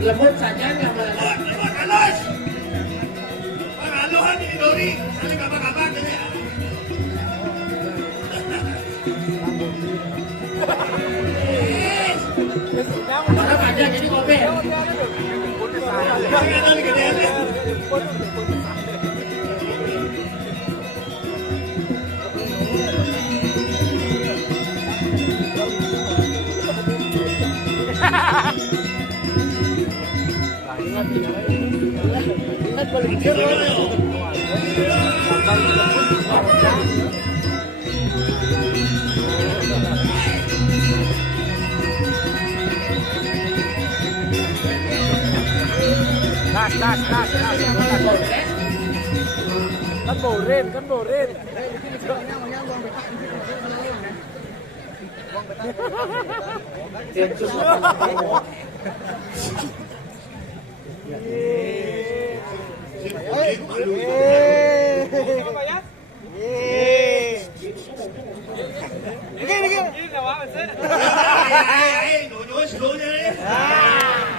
Lembut saja nggak boleh. Lembut halus. Pengaluhan di Dori, saling kabar-kabar ini. Orang aja jadi kopi. Kan borin.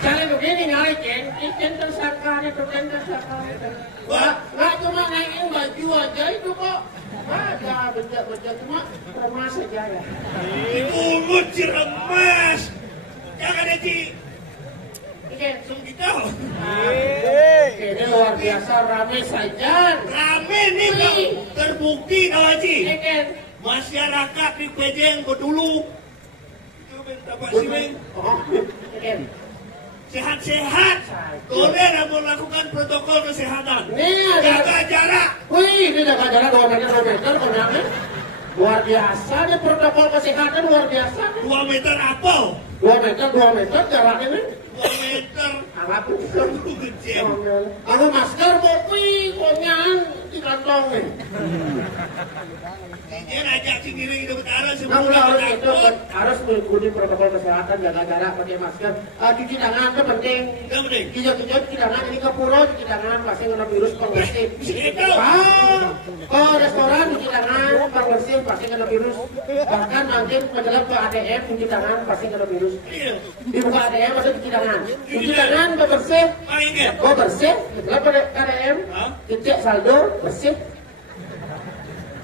Cara begini nyari Ken tersangka. Nggak cuma naikin baju aja itu kok. Ada bejak cuma remas saja ya. Dipungut si remas. Jangan Eci. Ken, Kita. ini luar biasa rame saja. Rame nih Bang. Terbukti tau Eci. Ken, Masyarakat di Pejeng dulu. Itu minta Pak Simeng. Ken. Sehat-sehat. Boleh melakukan protokol kesehatan. Nih Jaga ada. jarak. Wih, ini jaga jarak 2 meter, konyaknya. Luar biasa nih protokol kesehatan luar biasa. 2 meter apa? 2 meter jarak ini. 2 meter. Anggap Itu kecil. Kalau masker kopi, konyan di kantong nih. Dia ngajak si Giring itu utara Nah, sebelum harus kita itu harus mengikuti protokol kesehatan, jaga jarak, pakai masker. Cuci tangan itu penting. Gak penting. Kijau-kijau cuci tangan, ini ke pura cuci tangan, pasti kena virus pengbersih. Itu. Ke restoran cuci tangan, pengbersih, pasti kena virus. Bahkan nanti menjelang ke ATM cuci tangan, pasti kena virus. Iya. Dibuka ATM pasti cuci tangan. Cuci tangan, bersih. Main kan? Oh bersih, setelah pada ATM, cek saldo, bersih.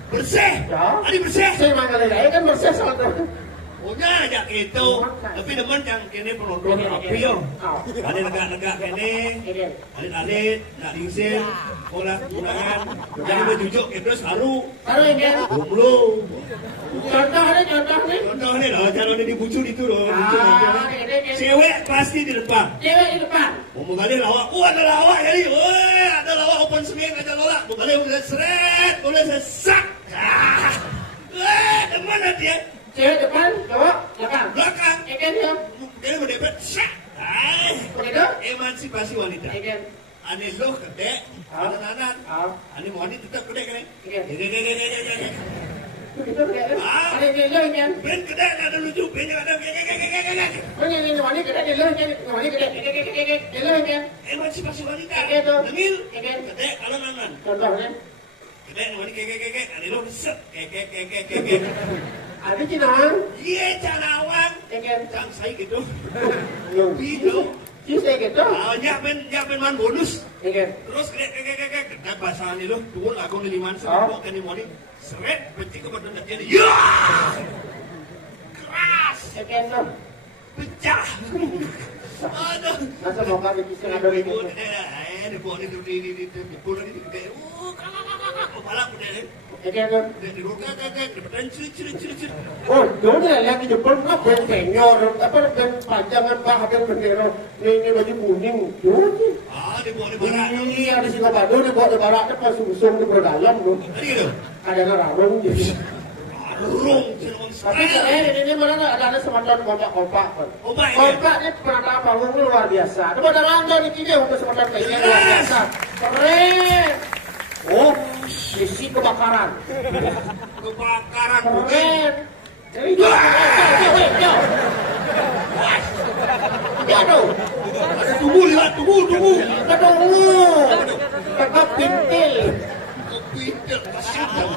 Bersih. Ya. Adi bersih. Saya manggil dia kan bersih saldo. Punya aja gitu. Tapi demen yang kini penonton api yo. Ada negak-negak kini. Alit-alit, nak diusir. Bola undangan. Jadi berjujuk terus haru. Taruh ini. Jomblo. Contoh nih. Contoh nih loh, calonnya dibucu itu loh. Ini. Cewek pasti di depan. Cewek di depan. Ngomong kali lawak, ada lawak jadi, ada lawak open swing aja lola. Boleh boleh seret, boleh sesak. Teman dia. Cewek depan, cowok belakang. Belakang. Ikan dia. Dia mendepet, sak. Begitu? Emansipasi wanita. Ikan. Ane lo kedek, anan-anan. Ane mau wanita tetap kedek kan? Iya. Begitu dia. Ah. Ada di lo ikan. Ben kedek ada lucu, ben ada Oh ini wanita kita di lo ikan. Wanita kita di lo ikan. emansipasi wanita. Gitu. Nengil, Ikan. kedek anan-anan. Contohnya. Kedek wanita ane lo set, Ada cinaan. Iya canawang. Ikan. Cang saya gitu. Yung. Gitu. Cise gitu. Nyak ben man bonus. Ikan. Terus kedek pasangan lo, turun aku di liman sebab kan di moni. Seret, benci ke badan dia. Ya! Keras. Ikan tuh. Pecah. Aduh. Masa mau kami bisa ngadu ini. Di bawah itu di pulau ini gede. Kepala udah deh. Ikan tuh. Di rumah di badan ciri. Oh, dulu lihat di Jepang kan band senior, apa band panjangan bahkan bendera ini baju kuning, dulu sih. Di bawah di barat. Iya di Singapura, di bawah di barat itu pas usung di bawah dalam tuh. Tadi gitu. Ada narung jadi. Rung, cirebon Tapi ini mana ada semacam kompak-kompak kan. Kompak ini? Kompak ini penata panggung luar biasa. Ada pada rangka di sini untuk semacam kayak luar biasa. Keren. Oh, sisi kebakaran. Kebakaran. Keren. Jadi Aduh. Ada tubuh lihat tubuh. Tetap pintil. Kepintel, kasihan.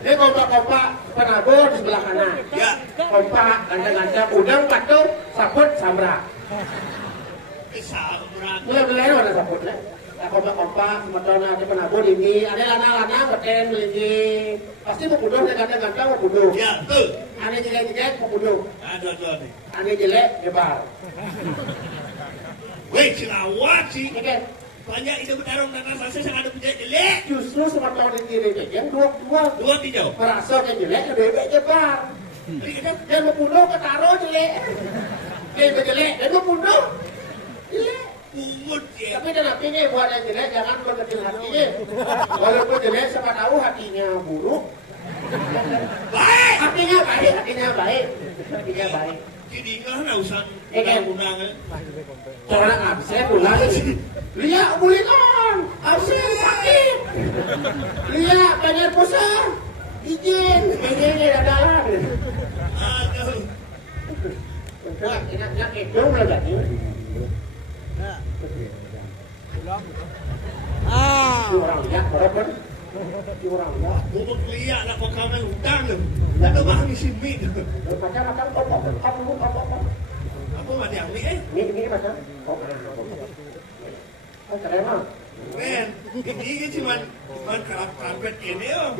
Ini kompak-kompak penabur di sebelah kanan. Ya. Kompak, ganteng-ganteng, udang, patuh, saput, sambra. Bisa kurang. Mulai ada sabut lah. Kompak-kompak, sementara ada penabur ini, ada lana-lana, beten ini. Pasti mau bunuh, ganteng-ganteng mau bunuh. Ya, betul. Ada jelek-jelek mau bunuh. Ada tuh nih. Ada jelek, nyebar. Weh, celawat sih. Oke, Banyak itu bertarung dengan saya yang ada punya jelek. justru sementara di kiri yang dua Dua tinjau. merasa yang jelek, yang bebek nyebar. Dan mau bunuh, ketaruh jelek. Dia jelek, dan mau bunuh. Jelek. Pungut ya. Tapi dalam ini buat yang jelek jangan berkecil hatinya. Walaupun jelek siapa tahu hatinya buruk. Baik. Hatinya baik, hatinya baik. Hatinya baik. Jadi nggak usah undang-undang. Orang absen ulang. Lihat bulikan, absen sakit. Lihat banyak pusat. Izin, ini adalah. Aduh. Nak hidung lah tadi. Orang lihat berapa? Orang lihat. Untuk lihat nak kau kawan undang tu. Ada bahan di sini. Macam kamu. Apa macam yang ni? Ini macam. Keren mah. Men, ini cuma karpet ini oh.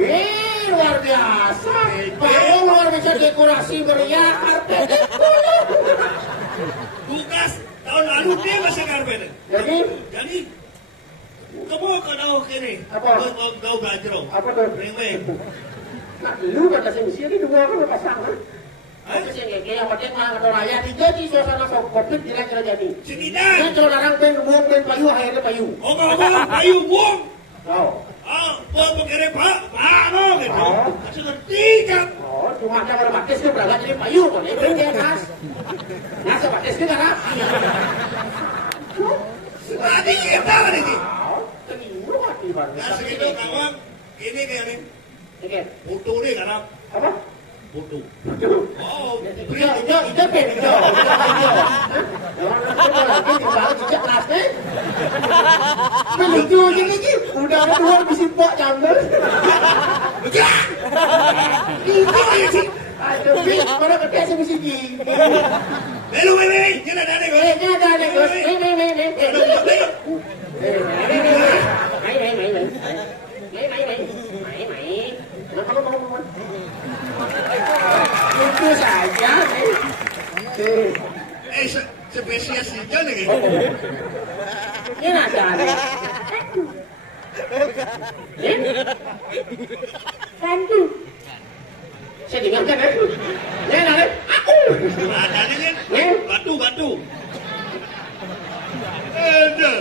Luar biasa. Baru luar biasa dekorasi meriah karpet. Bukas tahun lalu dia masih karpet. Jadi kamu kau tahu kini? Apa? Kau belajar. Apa tuh? Remeh. Nah, lu kata saya mesti ini dua kan pasang kan? Apa sih yang pakai mah atau raya jadi suasana covid kira-kira jadi. Sinidan. Saya coba larang buang payu akhirnya payu. Oh, kayu buang. Oh. Buang pakai pak, no gitu. Masih ngerti kan? Oh, cuma ada pada batis itu beragam jadi payu kan? Ini dia nas. Nas batis itu kan? Tadi kita kan ini. Keliru hati banget. Nah segitu kawan, ini kayak ini. Oke. Foto nih karena Apa? foto. Oh, Hijau pen hijau. Melucu gini udah ada dua bisi pok jambel. Itu sih. Aduh, pada kerja sih mesti gini. Melu, jangan ada nih. Jangan ada Gus. Lucu saja. Spesies hijau nih. Ini ada. Bantu. Saya dengarkan ya. Ini ada. Aku. Ada nih kan? Batu. Ada.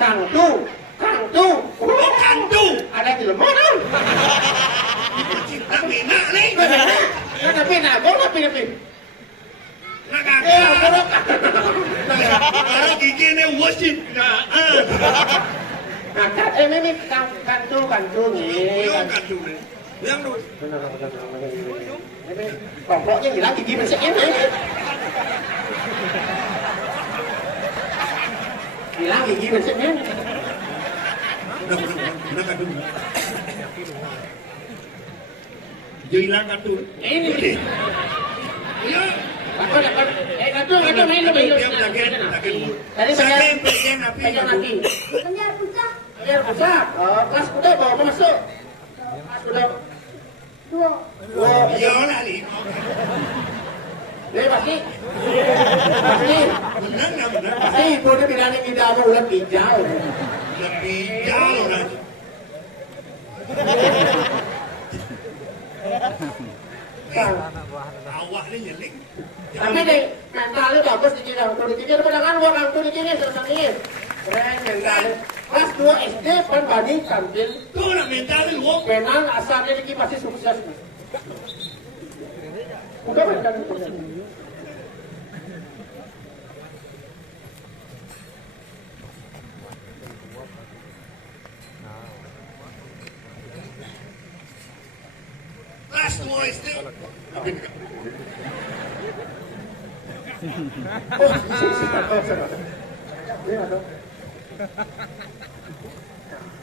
Kantu. Oh, kantu. Ada di lemah kan? Cinta mina nih. Tapi nak boleh pilih. Nak Eh, kakak. boleh. Gigi nih worship. Nah, ini kantu nih. Kantu nih. Yang tu. Pokoknya hilang gigi bersihnya nih. Hilang gigi bersihnya. Nak kantu. Dia hilang kantu. Ini. Ya. Kantu main lu. Tadi saya pegang api. Penjar pusat. Oh, kelas kuda bawa masuk. Kelas kuda. Dua. Ya lah ni. Pasti. Benar. Pasti ibu dia bilang ini tidak mau ulat hijau. Lebih jauh lah. Awak ni nyeling. Tapi deh, mentalnya bagus di sini. Waktu di sini ada pandangan gua waktu di sini selesai ini. Keren mentalnya. Kelas 2 SD perbanding tampil. Tu nak mental ni luar. Memang asalnya ini pasti sukses. Udah kan? Kelas 2 SD.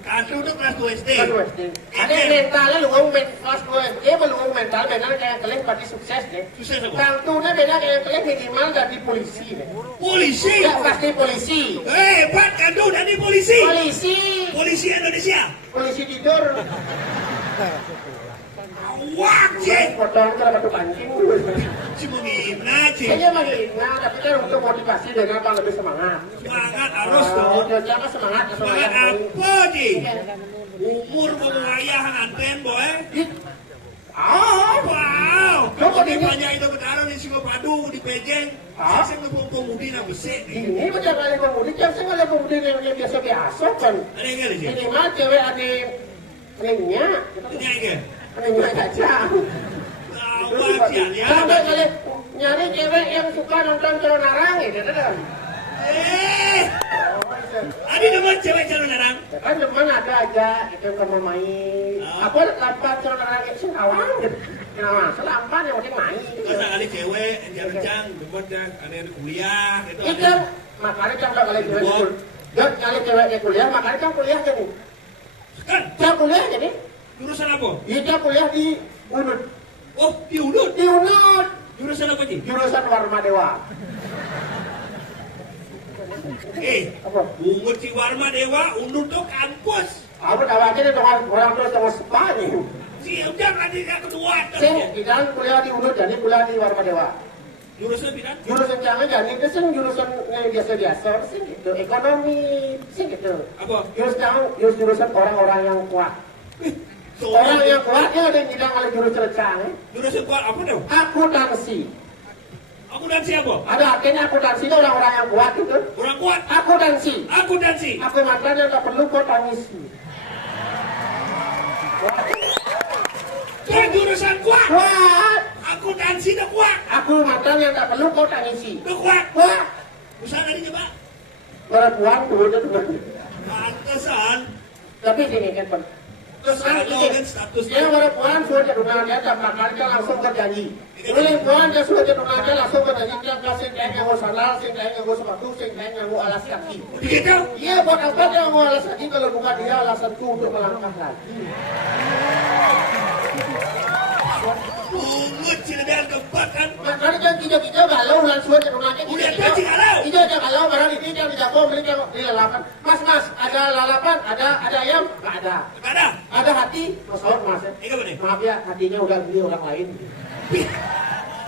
Kanto itu kelas 2 SD. Kelas 2 SD. Ada yang mentalnya lu ngomong kelas 2 SD, belum ngomong mental, benar kayak kalian pasti sukses deh. Sukses apa? Kantunya beda kayak kalian minimal dari polisi deh. Polisi. Ya pasti polisi. Hebat Kanto dari polisi. Polisi. Polisi Indonesia. Polisi tidur. Wah, cek. Potong cara batu pancing. Cuma gimana, cek? Saya menghina, tapi kan untuk motivasi dengan apa lebih semangat. Semangat harus dong. Jangan semangat. Semangat apa, cek? Umur pemuayahan anten, boy. Wow. Kok di banyak itu ketara di Singapadu, di Pejeng. Saya ngepung pemudi na besi. Ini macam kali pemudi, jangan saya kali pemudi yang biasa-biasa kan. Ada yang nggak sih? Ini mah cewek ada nengnya. Ini aja. Nengnya gajah. Awak ya. Sampai kali nyari cewek yang suka nonton calon narang gitu kan. Ada demen cewek calon narang? Kan demen ada aja itu kan mau main. Aku lampat calon narang itu sih awang gitu. Kenapa? Selampat yang penting main. Karena ada cewek yang rencang, demen yang ada yang kuliah gitu. Itu makanya cang kali cewek kuliah. Gak kali ceweknya kuliah, makanya cang kuliah jadi. Kan? Cang kuliah jadi. Jurusan apa? Iya cang kuliah di UNUD. Oh, di Udut. Di UNUD. Jurusan apa sih? Jurusan Warma Dewa. Apa? Bungut si Warma Dewa, Udut tuh kampus. Aku tawakin itu orang terus sama Spanyol. Si udah nanti yang kedua. Sing, kita kuliah di UNUD, jadi kuliah di Warma Dewa. Jurusan bidang? Jurusan jangan jadi itu sing jurusan yang biasa-biasa, sing gitu. Ekonomi, sing gitu. Apa? Jurusan orang-orang yang kuat. Orang yang kuat dia ada yang bilang oleh jurusan recang. Jurusan kuat apa dong? Akuntansi. Aku dan siapa? Ada artinya akuntansi itu orang-orang yang kuat gitu. Orang kuat. Akuntansi. Akuntansi. Aku matanya tak perlu kau tangisi. Kau jurusan kuat. Kuat. Akuntansi dah kuat. Aku matanya tak perlu kau tangisi. Tuh kuat. Kuat. Usaha tadi coba. Perempuan tuh tuh. Pantesan. Tapi sini kan terus kan yang perempuan sudah jadungan dia tak makannya langsung terjanji. Perempuan dia sudah jadungan dia langsung terjanji dia kasih kain yang mau sandal, sing kain yang mau sepatu, sing kain yang mau alas kaki. Begitu? Iya buat apa dia mau alas kaki kalau bukan dia alasanku untuk melangkah lagi. Bungut ciledan keempat kan? Makanya kan kita galau langsung jadungannya. Udah pasti galau. Iya aja galau barang ini yang dijago beli di lalapan. Mas ada lalapan, ada ayam, nggak ada. Ada. Ada hati, masalah mas ya. Ini apa nih? Maaf ya, hatinya udah beli orang lain.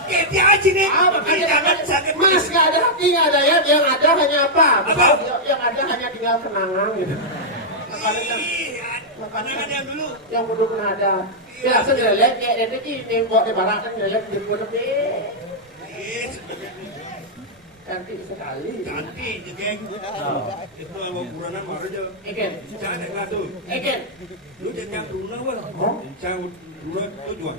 Dia aja nih. Makanya Jangan sakit. Mas nggak ada hati, nggak ada ya. Yang ada hanya apa? Apa? Yang ada hanya tinggal kenangan gitu. Makanya yang dulu. Yang belum pernah ada. Ya langsung dilelek, kayak ini buat di barakan dilelek di pondok deh. Cantik sekali. Cantik, geng. Itu awak buranan baru aja. Eken, Jangan enggak tuh. Eken. Lu jangan runah wah. Jangan runah tuh jual.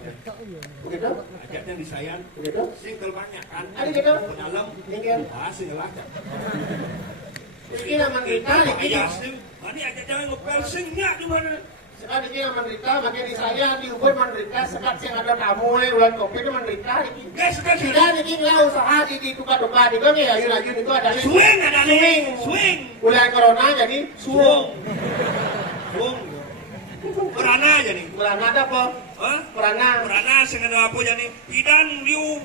Begitu? Ajaknya disayang. Begitu? Sing banyak kan. Ada gitu? Ke dalam. Eken. Hasil laka. Ini nama kita, ini. Ayah sih. Mani ajak jangan ngopel singnya di mana? Sekarang ini yang menderita, makin di saya di Ubud menderita, sekat yang ada tamu ulang kopi itu menderita. Guys, kan Sudah ini lah usaha di tukar-tukar di kami ya ayun-ayun itu ada swing ada nih. Swing. Bulan corona jadi Suung. Suung. Perana aja nih. bulan ada apa? Hah? Perana. Perana sing ada apa jadi pidan liu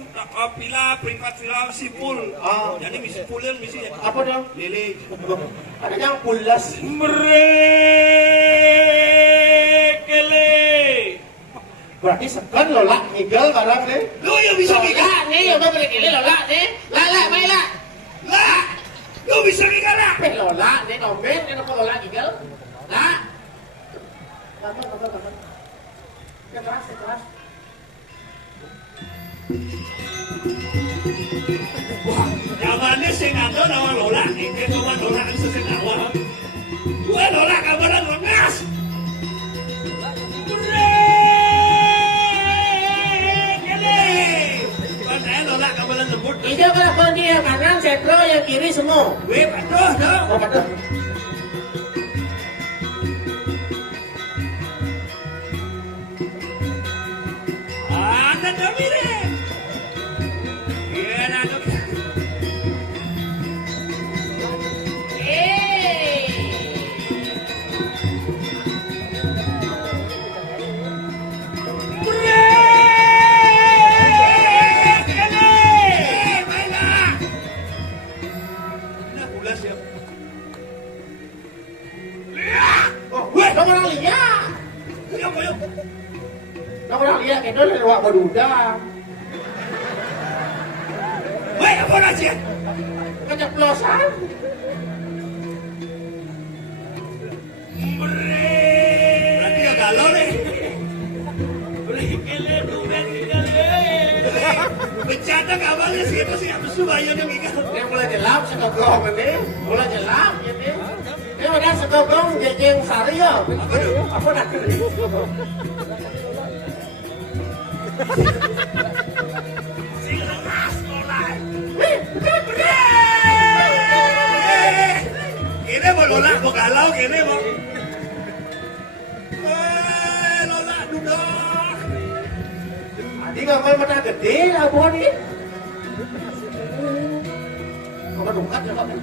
pila privat pila sipul. Oh. Jadi misi pulen misi Apa dong? lele. Ada yang pulas. Merekele. Berarti sekan lola ngigel barang deh. Lu yang bisa Lola gigala. nih, yang berkili lola nih. Lala, baiklah. Lah. Lu bisa gigala. Lola nih dompet, ini apa lola ngigel? Lah. Kapan. Ya keras. Wah, zamannya sing ada nama Lola, ini cuma Lola yang sesing awal. Gue Lola kabaran lengas. Gede. Pas saya Lola kabaran lembut. Hijau kelapa dia kanan, sentro yang kiri semua. Gue patuh dong. Oh, betul. Ada kami deh. Iya, ada. 15 siap. Oh, weh, kamu orang lihat. Siap, ayo. Kamu orang lihat itu lewat baduda. Weh, apa aja? Keceplosan. Berarti ya galau nih. Bercanda kabarnya siapa sih yang Surabaya yang ikan? Dia mulai jelap sekogong ini, mulai jelap ini. Dia udah sekogong jejeng sari ya. Apa nak? Ini mau Lola, mau galau gini mau. Lola duduk. Tadi nggak mau gede lah buat ini. Kamu dungkat ya kamu.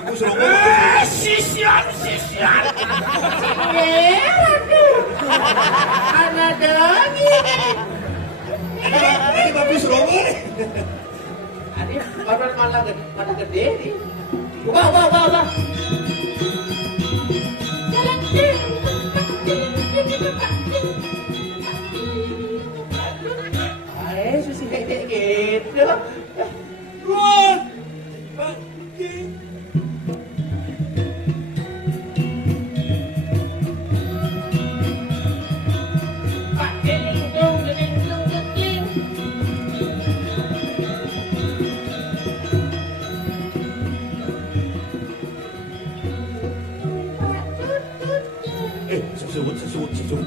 Aku suruh Sisian. Anak daging. Ini bagus romo nih. Ini mana gede nih. Ubah. Ayo, susi gede gitu. Run. Sesut.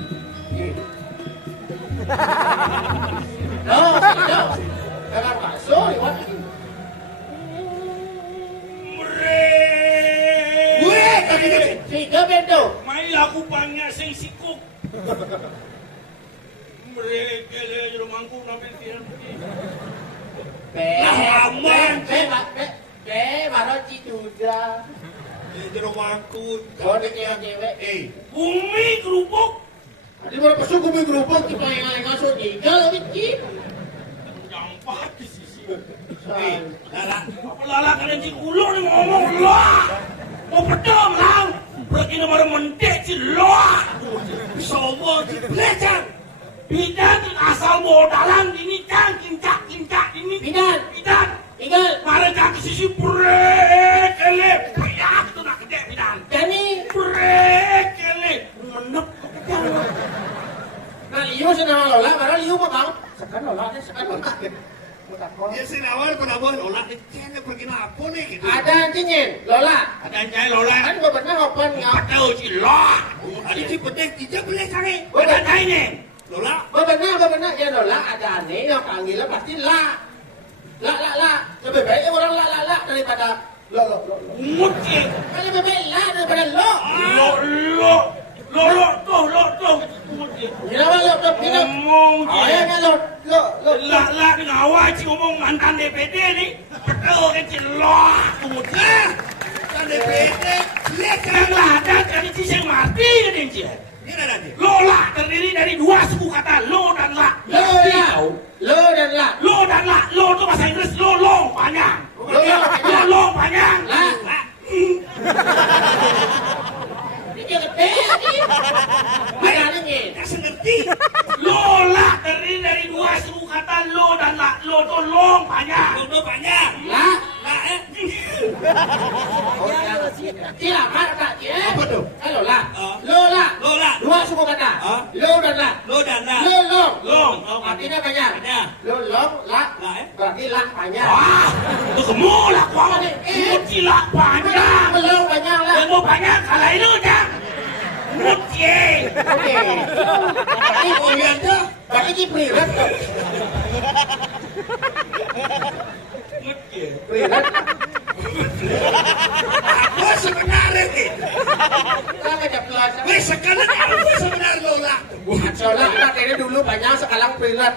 Jangan masuk, lewat ini. Weh, kaki kecil. Tiga bendo. May laku panya sing sikuk. Mereka le rumangku nampil tiang. Baru ciduda. Jeruk mangkut. Oh, ini cewek. Bumi kerupuk. Tadi baru pesuk gue gerupuk, kita yang ngasuh tinggal, bikin. Jampak di sisi. Lala. Apa lala kalian si kulo nih ngomong loa. Mau pedang lang. Berarti nomor mentek si loa. Sombong lecang. Bidan asal modalan ini kan kincak ini. Bidan. Tinggal. Mari kaki sisi brekele. Ya itu nak gede bidan. Dani. Brekele. Menep pedang. Nah, Liu senang Lola, karena Liu apa bang? Sekarang Lola, Ya sinawal penabur Lola. Ini pergi apa nih gitu? Ada anjingin, Lola. Ada nyai lola. Kan gue pernah open ya. Tahu si loa. Ada si petek tidak boleh cari. Ada nyai nih. Lola. Gue pernah ya Lola. Ada aneh yang panggilnya pasti la. Lebih baik orang la daripada lo. Muci. Kan lebih baik la daripada lo. Lo tuh. Muci. Kenapa lo? Ngomong Ayahnya lo. Lah ngawal si ngomong mantan DPD nih. Betul kan si lo. Muci. Kan DPD. Yang ada dari si yang mati kan yang si. Ini ada nanti. Lola terdiri dari dua suku kata lo dan la. Lo dan la. Lo dan la. Lo itu bahasa Inggris long panjang. Long panjang. La. Ini gede ini. Mana nih? Kasih ngerti. Lola terdiri dari dua suku kata lo dan la. Lo itu long panjang. Lo panjang. La. Oh, Dia marah tak dia? Apa tuh? Halo la. Lola. Dua suku kata. Lo dan la. Long. Artinya banyak. Lo long la. Berarti la banyak. Wah, itu semua lah kuah nih. Muci lah panjang. Belum banyak lah. Yang mau banyak kalah itu dah. Muci. Oke. Berarti ini prirat tuh. Prirat. Apa sebenarnya nih? Kita ngajak belajar. Weh sekarang apa sebenarnya Lola? Soalnya anak ini dulu banyak sekarang prirat.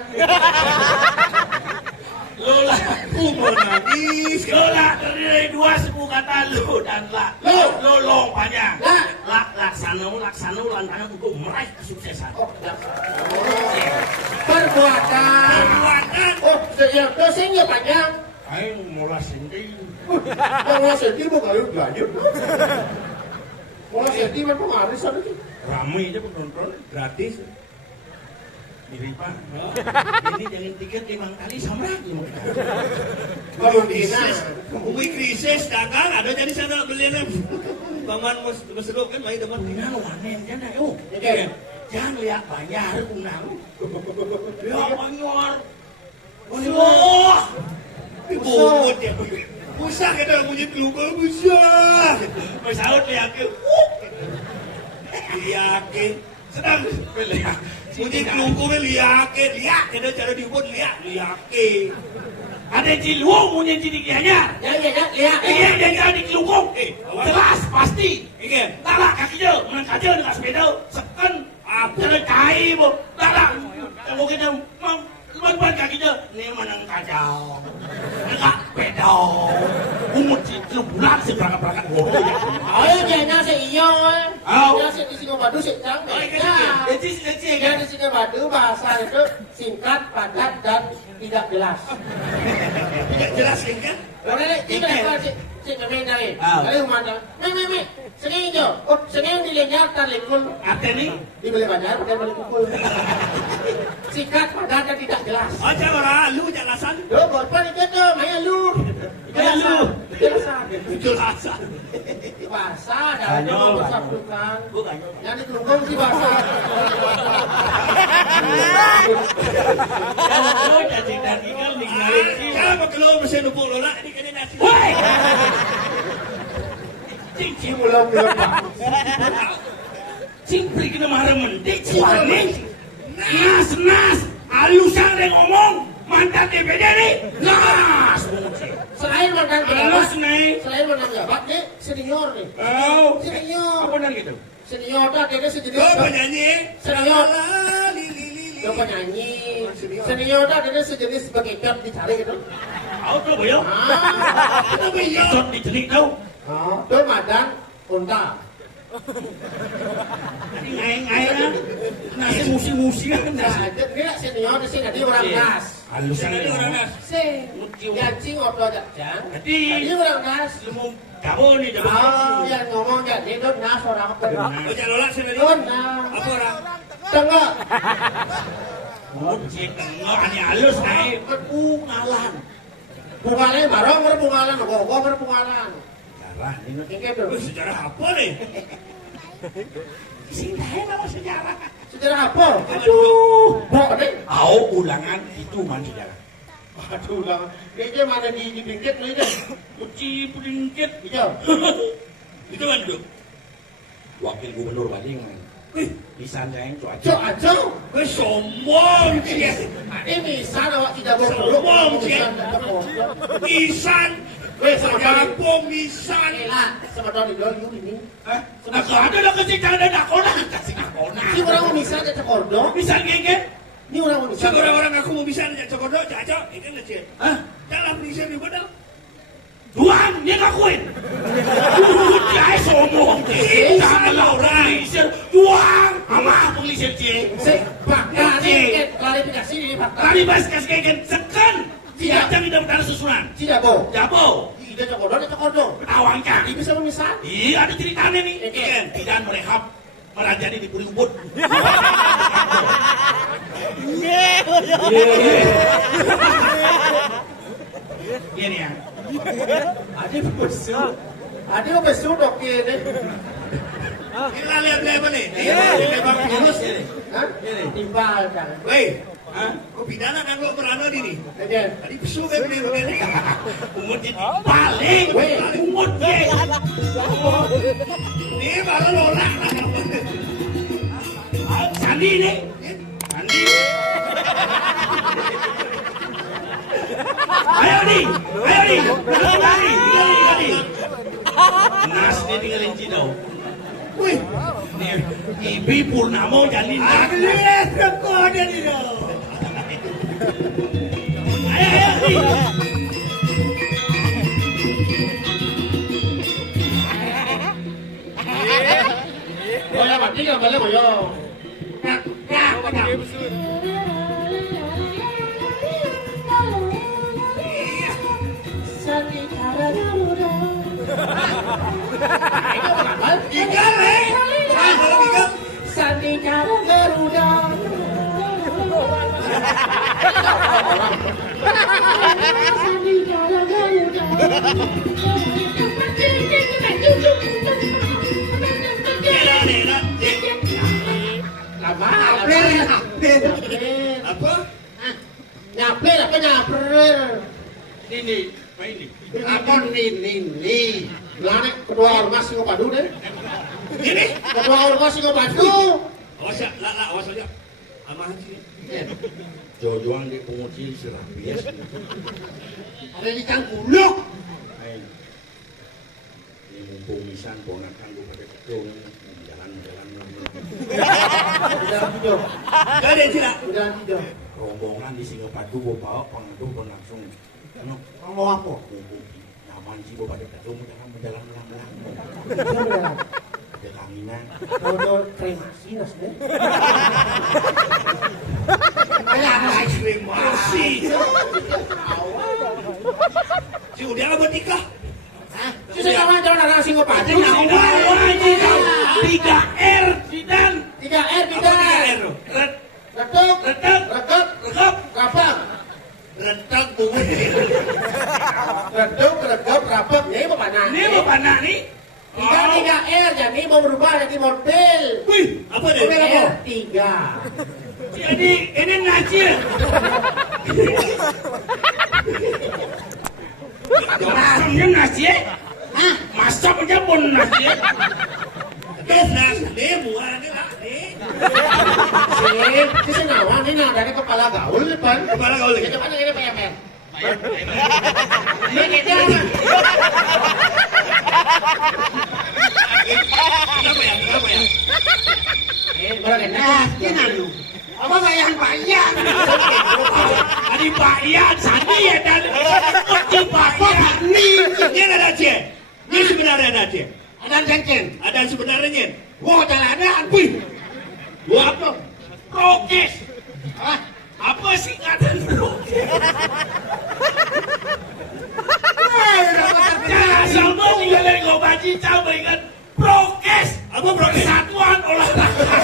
Lola. Mau nangis. Lola terdiri dari dua suku kata lo dan la. Lo long panjang. Laksana lantana untuk meraih kesuksesan. Perbuatan. Oh, yang dosanya panjang. Ayo mola sendiri. Mola sendiri mau kali lanjut. Mola sendiri kan pengarisan itu. Ramai aja penonton, gratis. Mirip Pak. Ini jangan tiket 5 kali sama lagi. Kalau Krisis, umi krisis dagang ada jadi sana belinya. Paman mas lu kan main depan. Unang wanen jangan yuk. Jangan lihat bayar unang. Ya banyor. Wah. Bobot ya. Pusah kita punya keluar pusah. Masaud lihat ke. Liakin. Sedang lihat. Punya keluar liakin. Liak kita cara dibuat liakin. Ada ciluung punya cidikianya. Ya, lihat. Iya, di kelungkung. Jelas, pasti. Iya. Tala kakinya, menang kakinya dengan sepeda. Seken, jalan kai, bu. Tala, kamu kita, ban kakinya. Ini menang kacau. Enggak, beda. Umur cilu bulan sih berangkat-berangkat. Ayo jadinya si iyo. Ayo. Ya si di Singapura si Cang. Ya. Jadi Ya di Singapura bahasa itu singkat, padat dan tidak jelas. Tidak jelas kan? Boleh tidak apa si kami dari. Dari mana? Me. Sini jo. Oh, sini dilihat tan lekul. Apa nih? Dibeli banyak bukan beli pukul. Singkat, padat dan tidak jelas. Aja orang lu jelasan. Yo, apa itu tuh? Maya lu. Jelasan. Bahasa dan bersambungkan. Yang dikelungkung si bahasa. Kalau jadi tadi kan ninggalin sih. Kalau keluar mesin nupuk lola, ini kena nasi. Woi! Cincin ulang berapa? Cimpri kena marah mendik, cipaning. Nas, alusan yang ngomong, mantan DPD nih, nas. Selain mantan Halus jabat, nih. selain mantan jabat nih senior nih. Oh, Senior. apa nang gitu? Senior dah dia sejenis. Kau penyanyi. Senior. Lili. Dia penyanyi. Senior dah dia sejenis sebagai cat dicari gitu. Tahu tuh boyo? Itu beliau. Ikut dicelik tau. Oh, itu madan unta. Tadi ngai lah. Nasi musi kan. Nah, dia senior di sini dia orang nas. Halusan Ini orang nas. Sing, yancing otot jajang. Jadi, Dia orang nas. ilmu kamu nih dapat. Oh, yang ngomong jadi itu nas orang apa? Oja lola sendiri. Itu nas. Apa orang? Tengah. Oh, cek tengok ani halus naik. Bungalan. Bungalan barang berbungalan, gogo berbungalan. Darah ini. Ini tuh. Sejarah apa nih? Sini nama sejarah. Sejarah apa? Aduh, bok deh. Au ulangan itu mana sejarah? Aduh lah, ini mana di pinggir nih deh. Uci peringkit. Iya. Itu kan dulu. Wakil Gubernur Badingan. Wih, Lisan saya cuaca. Cok aja. gue sombong sih. Ini sana awak tidak boleh. Sombong sih. Isan. Weh, sama Kampung Isan. Ela, sama tahun di dulu ini. Aku ada dah kasih ada nakona. Kasih nakona. Si orang mau misal dia cekordo. Bisa genggen? Ini orang mau misal. Orang-orang aku mau bisa nanya cokodo, caco, itu ngecil. Hah? Dalam riset di bedal. Tuhan, dia ngakuin. Dia sombong. Kita orang. Tuhan, apa polisi dia? Si, fakta nih, klarifikasi ini fakta. Tadi bahas kasih genggen sekan. Tidak jangan tidak susunan. Tidak boh. Jabo. Dia cekordo, dia cekordo. Awangkan. Dia bisa memisah. Iya, ada ceritanya nih. Ikan. Tidak merehab. Malah jadi di Puri Ubud. Iya nih ya. Ada besu dok ini. Kita lihat apa nih? Bang Yunus ini. Hah? Timbal kan. Weh, kok pidana kan lo merana di nih? Aja. Tadi pesu kan beli begini. Umut jadi balik. Umut ye. Ini baru lola. Sandi nih. Sandi. Ayo nih. Lari. Nas nih tinggalin Cidau. Wih, Nih, Ibi Purnamo jalin. lihat kok ada di dalam. Ayo nih. Boleh mati nggak boleh boyo. Apa? Nyapler apa nyapler? Ini, apa ini? Apa ini? Lane kedua ormas sing padu deh. Ini. Kedua ormas sing padu. Awas ya, awas aja. Ama haji. Jojoan di penguci serapias. Ada di Cangkuluk. Ini mumpung misan ponakan gue pada ketung jalan-jalan. Udah hijau. Gak ada tidak. Udah hijau. Rombongan di Singapadu gue bawa pengadu gue langsung. Ngomong apa? Mumpung nyaman sih gue pada ketung jalan melang-melang. Ada kanginan. Kalau kremasi nasnya. Kayak kremasi. Si udah apa nikah? Susah kawan jangan ada sing padu. Wajib 3R Didan. 3R Apa 3R? Retuk, Retek. rekep, Rekap. rapang. Rentak bunga. Retuk, rekep, rapang. Ini apa mana? Ini apa nak ni? 3R jadi mau berubah jadi mobil. Wih, apa dia? Mobil apa? 3. Jadi ini Najir. Masamnya Najir? Hah? Masamnya pun Najir? Terus nas, dia muat dia lah. Si Senawan ini dari kepala gaul depan. Kepala gaul lagi. Depannya ini PMR. Kenapa ya? Kenapa ya? Apa bayang-bayang? Ada bayang, sani ya dan di bayang ni. Ini ada Aceh. Ini sebenarnya ada Aceh. Ada jengkel. Ada sebenarnya. Wah, ada wih. Wah apa? Prokes. Hah? Apa singkatan prokes? Sama tinggalin kau baci cabai kan prokes. Apa prokes? Persatuan olahraga.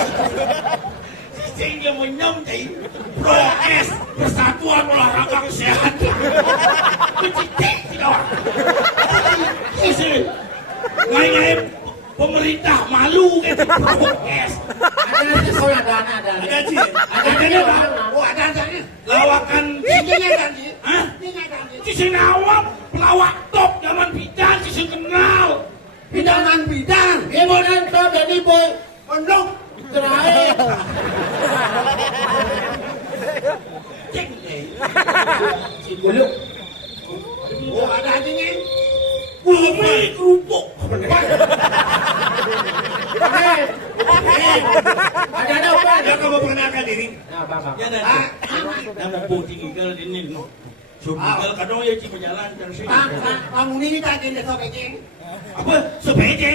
Sehingga menyemti prokes Persatuan Olahraga Kesehatan. Kecitik kawan. Main pemerintah malu gitu prokes. Ada sekolah dana ada. Ada Aceh. Ada apa? Oh ada acaranya. Lawakan tingginya kan? Hah? Cici nawab pelawak top zaman bidan cici kenal. Bidangan bidang. Ibu dan kau jadi boy. Pondok. Terakhir. Cek Si Gulung. oh ada acaranya. Bumi kerupuk. Ada apa? Ada kamu perkenalkan diri. Nah, Bapak. Ya dah. Nama putih gal ini no. Subigal kadang ya cik berjalan terus. Kamu ini tak ada sobekeng. Apa? Sepede?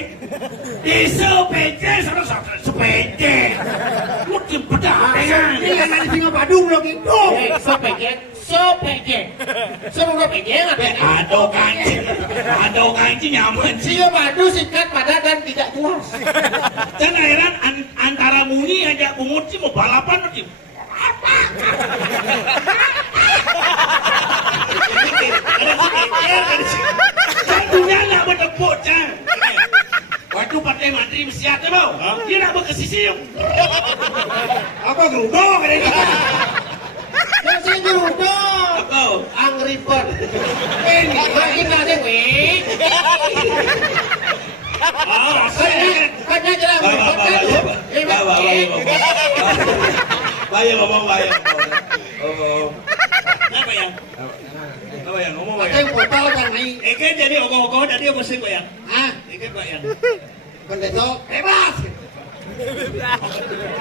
Di sepede sama sepede. Lu cepet Ini yang ada singa padu belum itu. Sobekeng. Semua pekeng apa? Aduh kancing nyaman sih. Singa padu singkat padat dan tidak jelas. Dan heran antara Muni ajak bungut sih mau balapan nanti. Tentunya nak berdebut kan. Waktu partai Madrid mesti ada bau. Dia nak berkesisi. Apa geruduk kan ini? Yang saya geruduk. Apa? Angry Bird. Ini lagi ada weh. Kanya jelas. Bayar ngomong bayar. Apa ya? Apa ya? Ngomong Ada ya? yang botol kan nih. Eke jadi ogoh-ogoh tadi apa sih ya? Ah, Eke Pak ya? pendeta bebas.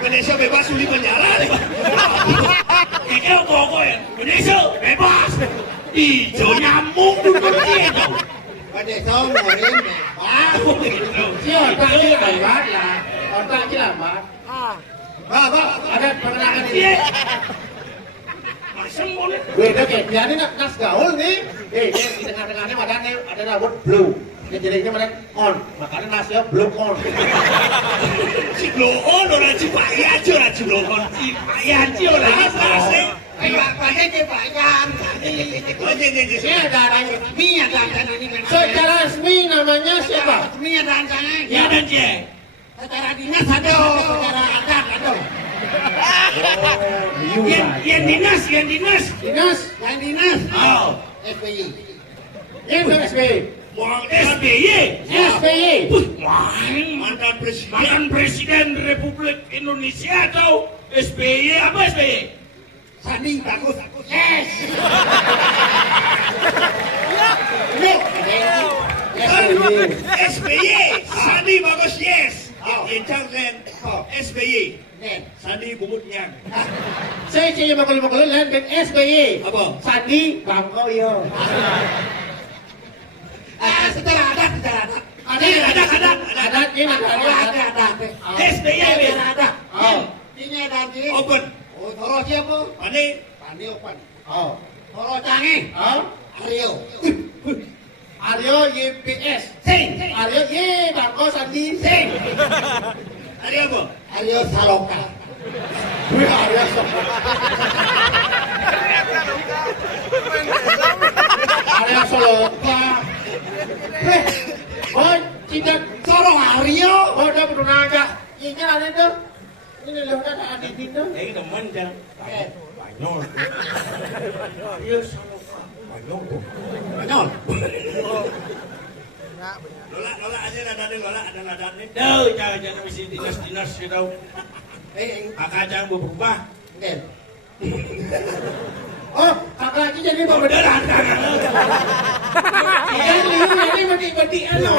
Indonesia bebas di penjara. Eke ogoh ya. Indonesia bebas. Ijo nyambung dulu dia. Pendeta murim bebas. Si otaknya lambat lah. Otaknya lambat. Bapak, ada perkenalkan ini. Masam boleh. Beda kayak dia ini nas gaul nih. Dia di tengah-tengahnya badannya ada rambut blue. Dia jadinya badan on. Makanya nasnya blue on. Si Blon orang Cipayat orang Ciblon. Cipayat orang apa sih? pakai kebayang tadi. Saya ada orangnya. Mia dan ini kan. Secara resmi namanya siapa? Mia dan sana. Ya dan je. Secara dinas ada, secara adat ada. Yang dinas. Dinas. Yang dinas. Oh. FPI. Itu SBY. SBY. SBY. Mantan Presiden Republik Indonesia atau SBY apa SBY? Sandi bagus. Yes. SBY. Sandi bagus yes. Yang Len. SBY. Sandi bumutnya. Saya cuma makhluk lain dan SBY. Apa? Sandi Bangko yo. Secara adat. Ada ini Ada. SBY. Ada. Oh. Ini ada. Open. Oh, toro siapa? Pani open. Oh. Toro canggih. Oh. Aryo. Aryo YPS. Sing. Aryo Y Bangko Sandi. Sing. Ada apa? Aryo Saloka. Aryo Soloka. Oh, tidak Sorong Aryo. oh udah berunaga. Ini ada tuh. Ini loh ada di situ. Ini teman jang. Banyol. Aryo Soloka. Banyol. Lola aja ada nih. Duh, jangan mesti dinas you tahu. Akajang berubah. Oh, kakak lagi jadi pembedaran. Ini mati anu.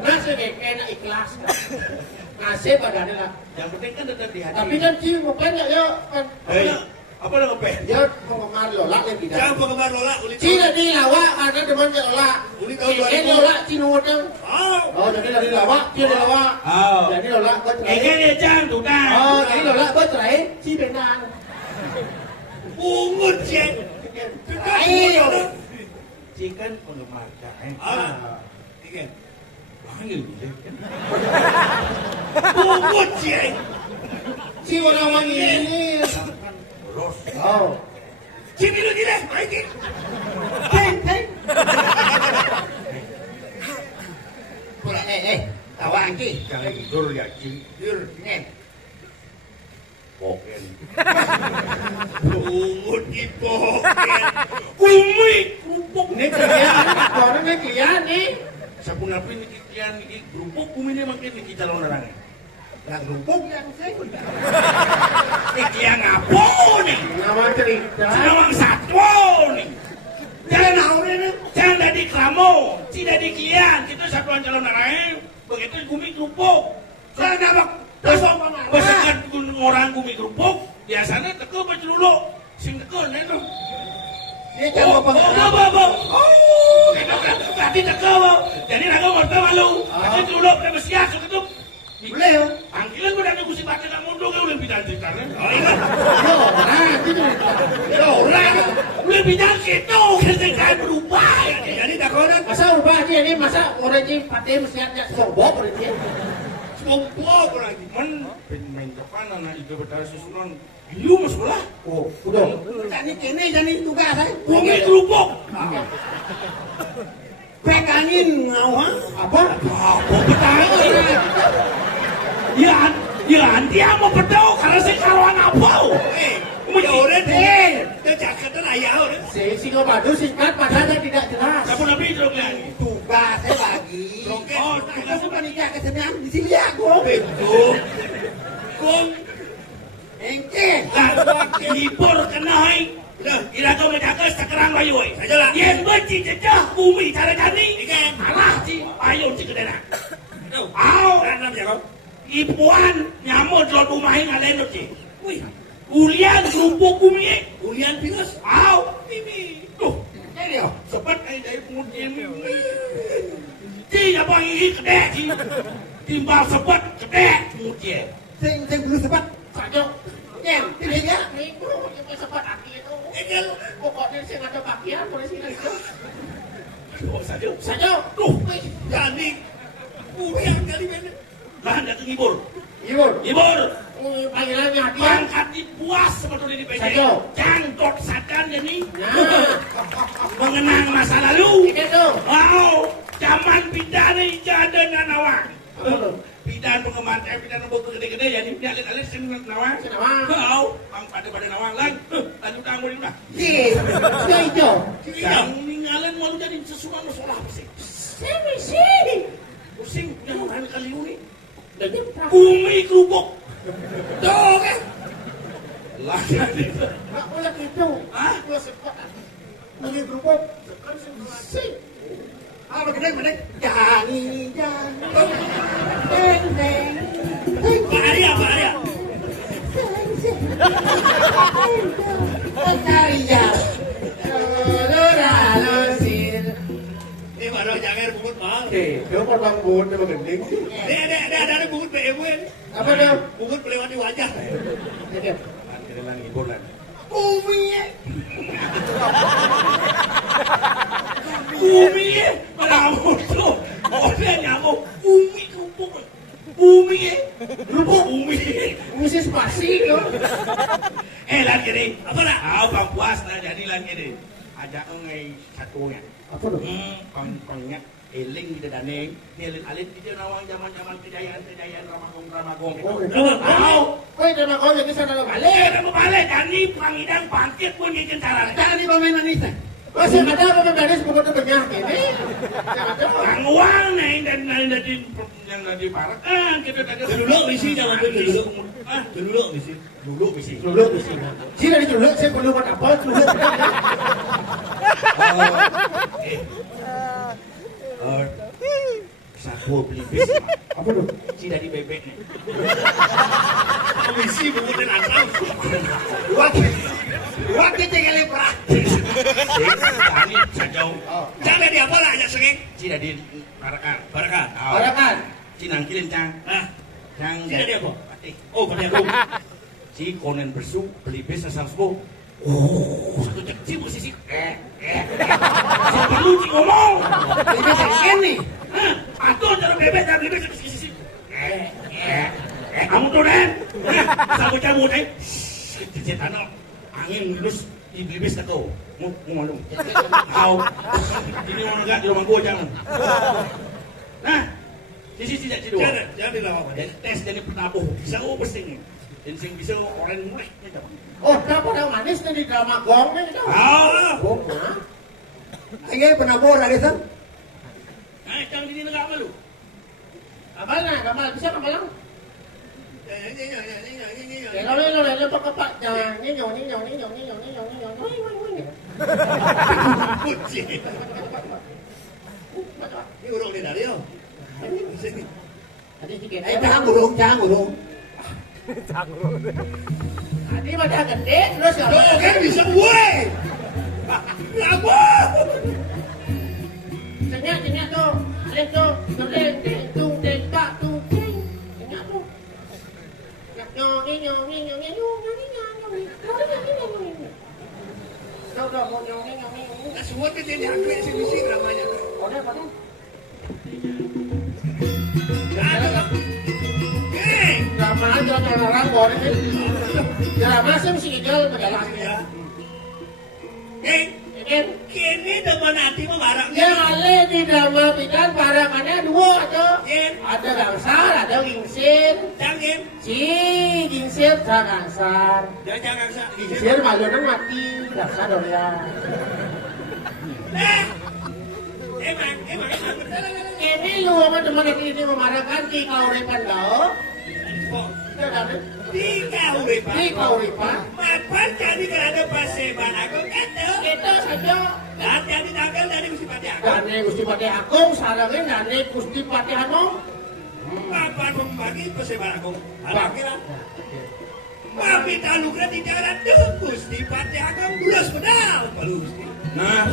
Nasi enak ikhlas. Nasi badannya lah. Yang penting kan tetap di hati. Tapi kan sih bukan ya kan. Apa nama pe? Ya penggemar Lola yang tidak. Jangan penggemar Lola. Cina di lawak karena teman Lola. Ini Lola Cina. Oh, jadi dari lawak, Cina lawak. Jadi Lola bercerai. Dia jangan tuh dah. Oh, jadi Lola bercerai, si benar. Pungut cek. Ayo. Cikan penggemar cek. Ikan. Panggil dia. Pungut cek. Si orang wangi ini. Oh. Cik bilang gila, baik. Hei. Pura tawa angki. Jangan tidur ya, tidur. Nen. Poken. Pungut di poken. Umi kerupuk. Ini kalian, orang ini kalian nih. Sapun api ni kian ni kerupuk umi ni makin ni kita lawan orang. Yang kerupuk yang saya. Kian apa ni? Nama cerita. Nawang satwa ni. Jangan awalnya ni. Jangan dari kamu. Tidak di kian. Kita satuan calon orang. Begitu umi kerupuk. Jangan nampak. Besekan orang umi kerupuk. Biasanya teka baca dulu. Sing teka ni tu. Dia jangan Bapak. Oh, tadi teka bapak. Jadi naga merta malu. Tapi dulu pada bersiap segitu. Boleh ya? Panggilan gue dari musik baca tak mundur kan udah bidang cerita kan? Orang udah bidang situ kesekaan berubah ya. Jadi tak kau nak Masa ubah aja ini, masa orang ini patih mestinya sobok orang ini. sombong lagi. Main depan anak itu berdarah susunan. Gilu mas sekolah. Oh, udah. Tadi kene jadi tugas saya. Bumi kerupuk. Pegangin ngawang. Apa? Apa kita? Ya, dia mau pedau karena saya karuan apa? Ya orang deh. Dia jaket lah ya orang. Si Singapadu singkat padahal tidak jelas. Siapa nabi itu bilang? Tugas saya lagi. Oh, Tugas bukan nikah kesenian di sini ya, Gong. Betul. Kong. Engke. Hibur kenai. Kira kau menjaga sekarang bayu. Sajalah. Yang benci jejah bumi cara jani. Alah si bayu si kedena. Au. Nanam ya kau. Ibuan nyamuk jual rumah yang ada si. Wih. Ulian kerupuk bumi. Ulian pinus. Au. Ini. Tuh. Ini dia. Cepat dari pengujian ini. Tidak bagi kedek. Timbal sepat kedek pengujian. Sing dulu sempat. Sajo. Yen, ini ya. Itu yang sempat aki itu. Engel. Pokoknya saya ada bagian boleh sini itu. Oh, saja. Sajo. Tuh. Jadi. Ulian kali mana. Bahan datang hibur. Ibur. Hibur. Panggilannya hati. Pangkat dipuas sebetulnya di PJ. Sajo. Jangan mengenang masa lalu. Ini tuh. Wow, zaman pidana ijada dan nawang. Pidan pengeman, pidan nombor gede-gede ya ini alit-alit sing nawang. Wow, pada nawang lain. Lalu tanggung ini udah. Sudah hijau. Yang ninggalin malu jadi sesuatu masalah apa sih? Pusing, jangan main kali ini. Bumi kerupuk. Tuh kan? Lagi. Nggak boleh gitu. Hah? Gue sempat. Bumi kerupuk. Kan sih. Apa gede? Jangan. Deng. Pak Arya. Karya. Luralosir. Baru jangan bungut mal. Dia potong bungut sama gending sih. Ada bungut BMW. Apa dia? Bungut melewati wajah. Ini. Kedelan ngibur lan. Bumi melamun tuh. Oleh nyamuk. Bumi kerupuk. Bumi kerupuk bumi. Misi spasi tuh. Lan kiri. Apa nak? Bang puas lah jadi lan kiri. Ajak ngai satunya. Apa tuh? Pangnya eling di daneng. Nilin alit di nawang zaman-zaman kejayaan Ramagong. Kau itu nak kau jadi sana lo balik. Mau balik dan ni pangidang bangkit pun ngikut cara. Cara di pemain manis. Masih ada apa manis bungut itu banyak ini? Ang uang na yang nadi parakan kita tadi. Dulu misi jangan dulu misi. Dulu misi. Sini dari dulu saya perlu buat apa? Dulu. Sapu beli bis. Apa tuh? Cida di bebek nih. Misi bungut dan asal. Waktu tinggal praktis. Tani sajau. Jangan di apa lah aja sengeng. Cida di parakan. Parakan. Cinang kilin cang. Cang. Cida di apa? Oh, pada si konen bersu beli bis asal sepuh. Satu cek posisi. Siapa lu ngomong? Ini saya nih. Atur cara bebek dan bebek sisi. Kamu tuh Nen. Sabu camu deh. Kecil tanah. Angin terus di bibis kau. Mau ngomong. Kau. Ini orang enggak di rumah gua jangan. Nah, sisi tidak cidu. Jangan dilawan. Dan tes jadi penabuh. Bisa pasti nih. Dan sing bisa orang mulai. Oh, kenapa ada manis nih di drama gong nih? Gong mana? Ini pernah bola deh san. Nah, jangan di negara apa lu? Gamal bisa gamal. Ya kalau ini udah lepas kepak, jangan nyong. Ini urung di dari yo. Tadi sikit. Jangan burung. Tadi pada gede terus ya. Oke bisa gue. Apa? Cenyak tuh, alih tuh, geleng, tung, pak, tung, cenyak tuh. Nyong. Udah, mau nyong. Nah, semua kan jadi aku eksibisi namanya. Pada. Drama aja orang boleh nih. Drama sih mesti jual berjalan ya. Kini teman hati memarah. Ya ale di drama pidan barangannya dua aja. Ada gangsar, ada gingsir. Jangan. Gingsir gangsar. Jangan Gingsir malunya mati, gangsar doyan. Emang. Ini lu sama teman hati ini memarahkan di kauripan kau. Di kauripan. Mapan jadi kerana paseban aku kata. Itu saja. Dan jadi tanggal dari Gusti Pati Agung. Dane Gusti Pati Agung, sarangin dane Gusti Pati Agung. Mapan membagi paseban Agung. Ada kira. Mami taluknya di jalan tuh Gusti Pati Agung bulas pedal. Baru Gusti. Nah.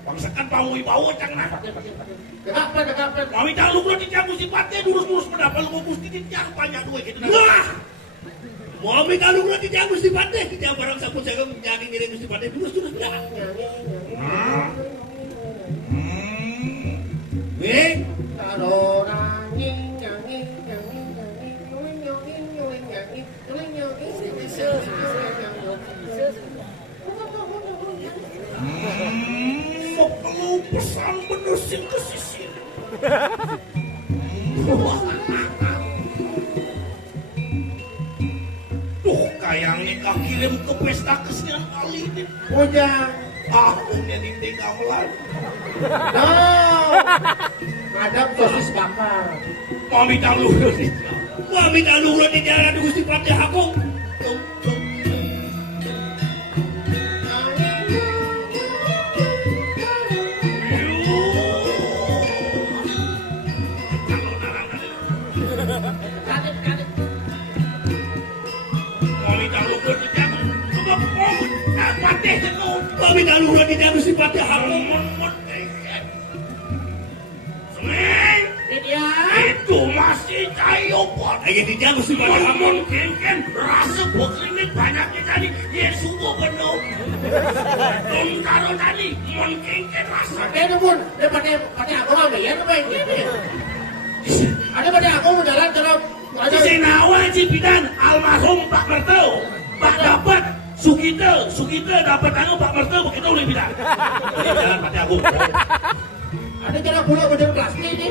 Bangsakan pangui bau cang nah. Dekat. Kami taluk lo dicang Gusti Pati durus mendapat lu Gusti dicang banyak duit gitu. Wah. Mami taluk lo dicang Gusti Pati, dicang barang sapu jagung nyangin ngiring Gusti Pati durus dah. Nih, Karo nanging nyanging nyanging nyanging nyuling nyanging nyuling nyanging nyuling nyanging Mau perlu pesan bener sing kesisir. Tuh kayaknya kak kirim ke pesta kesenian kali ini. Ujang. Tahunnya di gamelan. No. Madam sosis bakar. Mami luhur. Mami luhur di jalan Gusti Patih Agung. Mami luhur di jalan Gusti Patih Agung. Dia. Itu masih cayopot. Lagi di jalan Gusti Patih Agung. Mungkin rasa buklimit banyaknya tadi. Yesus benar. Tungkaro tadi. Mungkin rasa. Ada pun, daripada aku mah bayar apa ini? Ada pada aku mau jalan kalau ada Sinawa Cipitan almarhum Pak Mertau. Pak dapat Sugito dapat tanggung Pak Mertau begitu oleh bidan. Jalan Patih Agung. ada jalan pulau model plastik ini.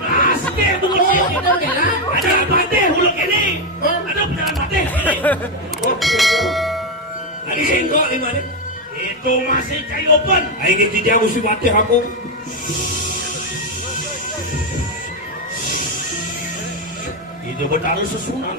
Plastik itu Oh, kita jalan. ada patih huluk ini. Ada jalan patih ini. Tadi sengkok di mana? Itu masih cayopan. Lagi di jalan Gusti Patih Agung. Itu bertaruh susunan.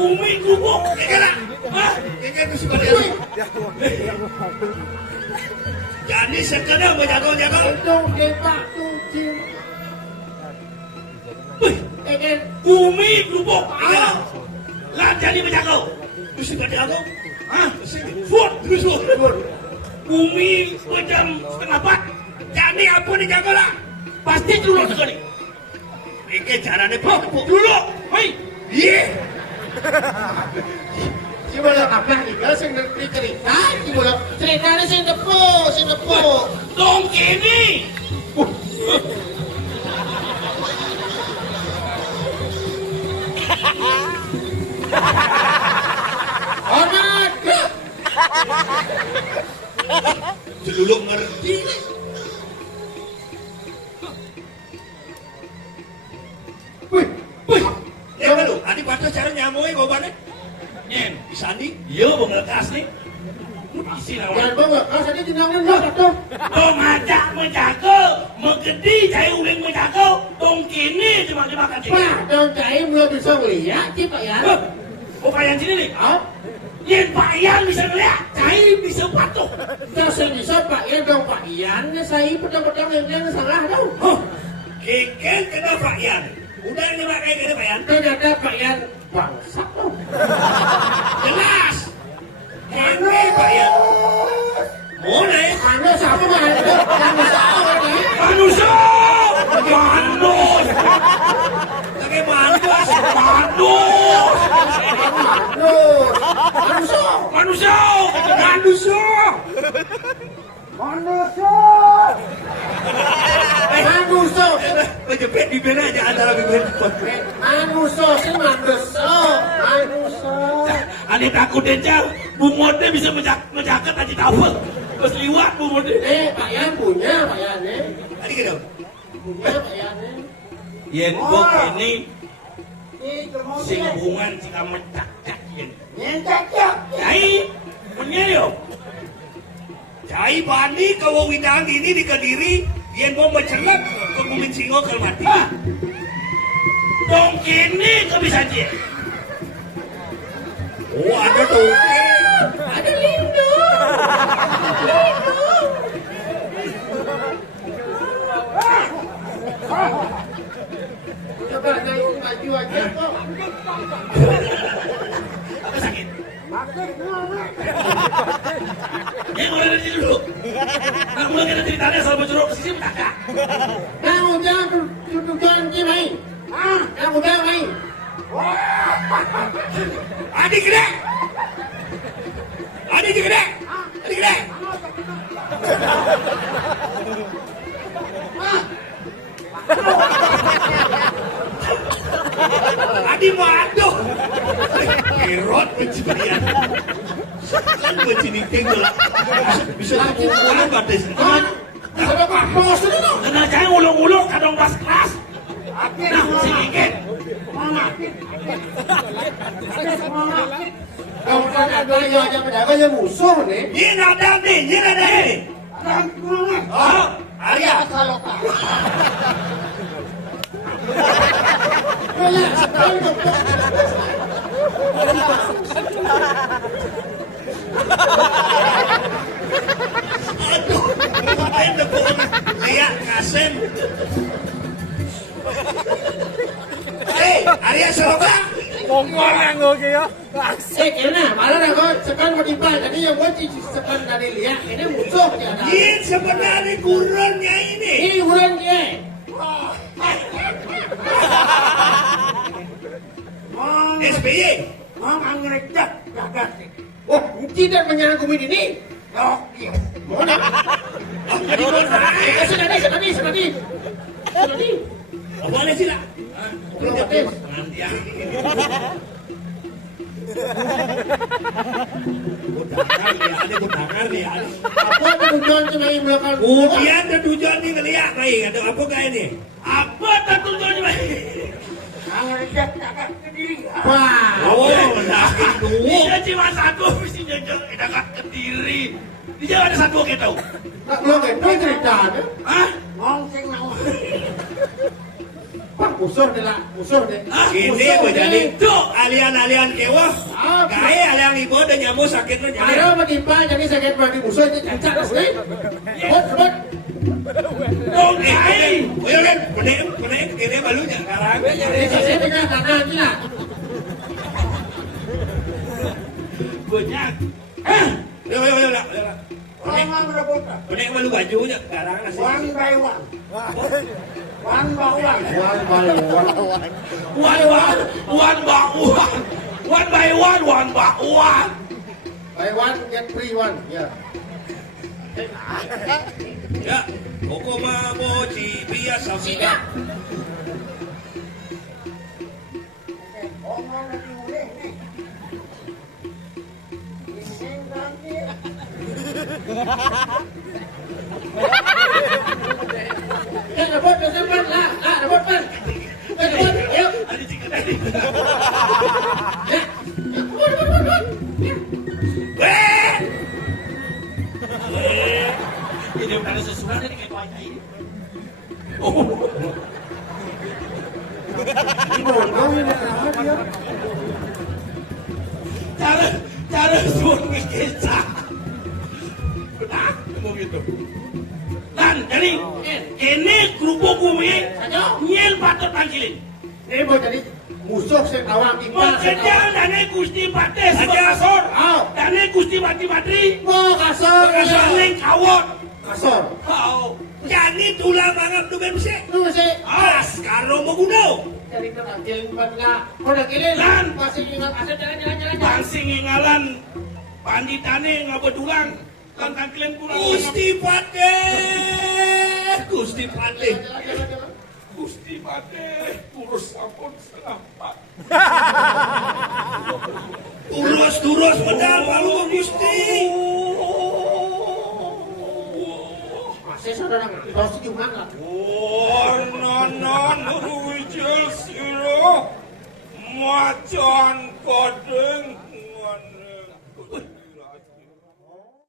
Umi gubuk, kira, hah? Kayaknya Gusti Patih Agung. Jadi sekedar berjago-jago. Itu kita tuh. Egen, Umi gubuk, lah jadi berjago. Gusti Patih Agung. Hah? Fuat, fuat. Umi jam setengah 4. Jadi apa nih jago lah? Pasti dulu sekali. Ini caranya pokok. Dulu, hei. Iya. si bola apa iga sing cerita, si bola ceritanya sing depo. Dong kini. Hormat. Seduluk ngerti. Wih. Ya kan lu, tadi pada cara nyamuin gobannya. Nyen, Isandi. iya benglekas nih. Isi Jangan lawan. bawa, kalau tadi tindakan gua tuh. Dong ngajak menjago, menggedi saya uling menjago. Dong kini cuma dimakan sini. Pak, dong cai belum bisa ngeliat sih Pak ya. Oh kayak sini nih. Oh, Nyen Pak Ian bisa ngeliat, cai bisa patuh. terus yang bisa Pak Ian dong Pak Ian, saya pedang-pedang yang salah dong. Keken kena Pak Ian. Udah nih Pak kayak gini Pak Ian. Ternyata Pak Ian bangsa dong. Jelas. Keken Pak Ian. Mulai. Anu siapa mah anu? Yang bisa orang ini. Manusia, manus, Pakai mantus. manus, Manusia. manusia. Manusia. Kejepit bibirnya aja antara bibir. Manusia sih manusia. Ane takut dencar, Bu Mode bisa menjaket aja tafel. Terus liwat Bu Mode. Pak Ian punya Pak Ian Tadi gitu. punya Pak Ian Yen bok ini sing hubungan jika mencak-cak yen. Nyai, punya yo. Cai bani kewawidang ini di Kediri. Yen mau mencelak ke Kumin Singo ke mati. Dong kini kebisan dia. Oh ada tuh. Nah, mulai kita ceritanya soal bocor sisi tak. Yang ujang tujuan gimana? Yang ujang main. Adik gede. Adik gede. Adik gede. Adik mau aduh. Kerot pencipirian. Kan pencipirian lah. Bisa pulang batas. Ada apa? Bos itu. Karena jangan ulung-ulung kadang pas kelas. Nah, sedikit. Kau kan ada yang menjaga yang musuh nih. Ini ada nih, ini ada nih. Oh, Arya. Aduh, ngapain tepuk lihat Kasem. Arya Saloka. Ngomong yang oke ya. Kena, malah aku sekan menimpa. Jadi yang buat sekan dari lihat ini musuh dia. Ini sebenarnya gurunnya ini. Ini bulan dia. SBY. Oh, tidak menyangkumi ini. Mana? Sedadi. Boleh sila. Belum habis. Nanti ya. Butakar nih, ada. Apa tujuan cuma yang melakukan? Kemudian ada tujuan nih ngeliat baik. Ada apa gak ini? Apa tujuannya baik? Wah. Oh, sakit dulu. Dia cuma satu mesti jajak dekat Kediri. Dia ada satu kita tahu. Belum itu ceritanya. Hah? Pak musuh deh lah, musuh deh. Ini menjadi alian-alian kewah. Kaya alian ibu ada nyamuk sakit lo jadi. Ada menimpa jadi sakit berarti musuh itu cacat asli. Hot. Oke. Ayo kan, penek kene balunya sekarang. Jadi saya dengan kanan lah. Banyak. Yo. Penek balu bajunya sekarang nasi. One by one. One by one. Buy one get free one. Ya. Ya, Kokoma Mochi biasa tidak. Dapat lah. Dapat. Ayo. Ada cikgu tadi. Ini udah ada sesuatu nih kayak wajah ini. Oh. Cara suami kita. Benar, mau gitu. Dan jadi ini kerupuk bumi nyel patut tangkilin. Ini mau jadi musuh sing awang timpa. Maksudnya dane Gusti Pates kasor. Dane Gusti Mati Matri. Mau kasar. Ning kawot. Kasar. Kau. Jadi tulang mangap tu bense. Lu masih As karo mau guna. jadi terangkilin pada kau dah kilin. Lan. Masih ingat asal jalan. Pangsing ngalan panditane ngabedulang. Kan tangkilin kurang. Gusti Pateh. Gusti Pateh. Jalan. Gusti Pates kurus ampun selamat. Turus medal palu Gusti. Masih saudara ngerti juga lah. Nanan ruwijil sira macan kodeng